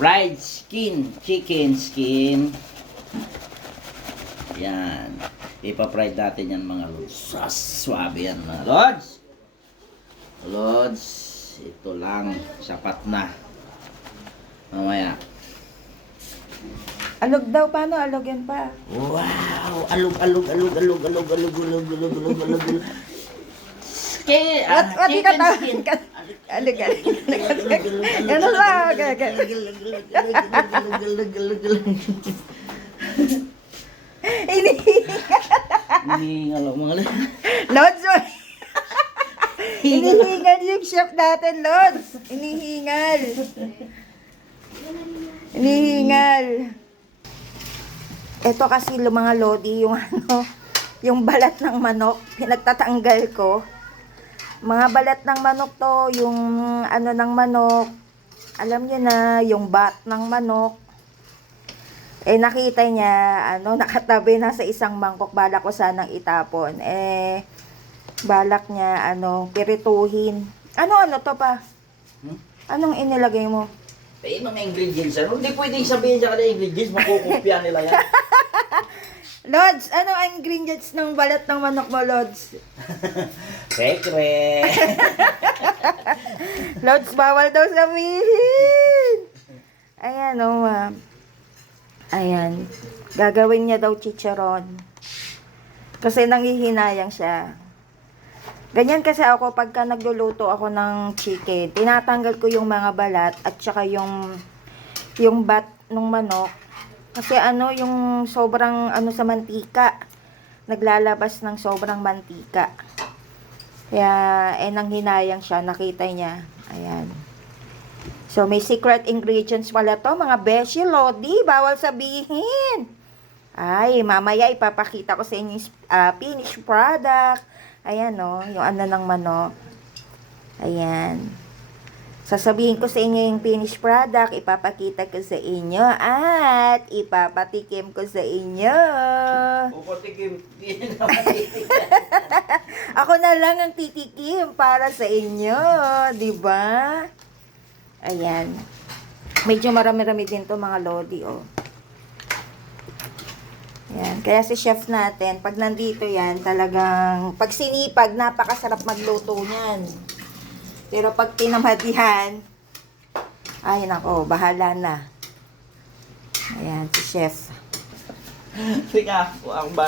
fried skin, chicken skin. Yan. Ipa-fried natin yan mga lods. Swabe yan mga lods. Lods, ito lang. Sapat na. Mamaya. Alog daw, paano alog yan pa? Wow! Alog. Chicken skin. Alog. Ano ba? Hinihingal ako mga lods. Lods, hinihingal yung chef natin, Lods. Hinihingal. Ito kasi mga lodi, yung yung balat ng manok, pinagtatanggal ko. Mga balat ng manok to, yung ng manok, alam niyo na, yung bat ng manok. Nakita niya, nakatabi na sa isang mangkok, balak ko sanang itapon. Balak niya, pirituhin. Ano to pa? Anong inilagay mo? Mga ingredients yan. Hindi pwedeng sabihin sa kanila ingredients, makukupya nila yan. Lods, ano ang ingredients ng balat ng manok mo, Lods? Sekre. Lods, bawal daw sabihin. Ayan, ma'am. Ayan. Gagawin niya daw chicharon. Kasi nanghihinayang siya. Ganyan kasi ako pagka nagluluto ako ng chicken. Tinatanggal ko yung mga balat at saka yung bat ng manok. Kasi yung sobrang sa mantika. Naglalabas ng sobrang mantika. Kaya, nanghinayang siya. Nakita niya. Ayan. So, may secret ingredients pala to, mga beshi, lodi. Bawal sabihin. Ay, mamaya ipapakita ko sa inyo yung finished product. Ayan, yung ng manok. Ayan. Sasabihin ko sa inyo yung finished product, ipapakita ko sa inyo, at ipapatikim ko sa inyo. Pupatikim. Ako na lang ang titikim para sa inyo, di ba? Ayan. Medyo marami-rami din to mga lodi, Ayan. Kaya si chef natin, pag nandito yan, talagang, pag sinipag, napakasarap magluto niyan. Pero pag tinamadihan, ay nako, bahala na. Ayan, si chef. Teka, ang bas.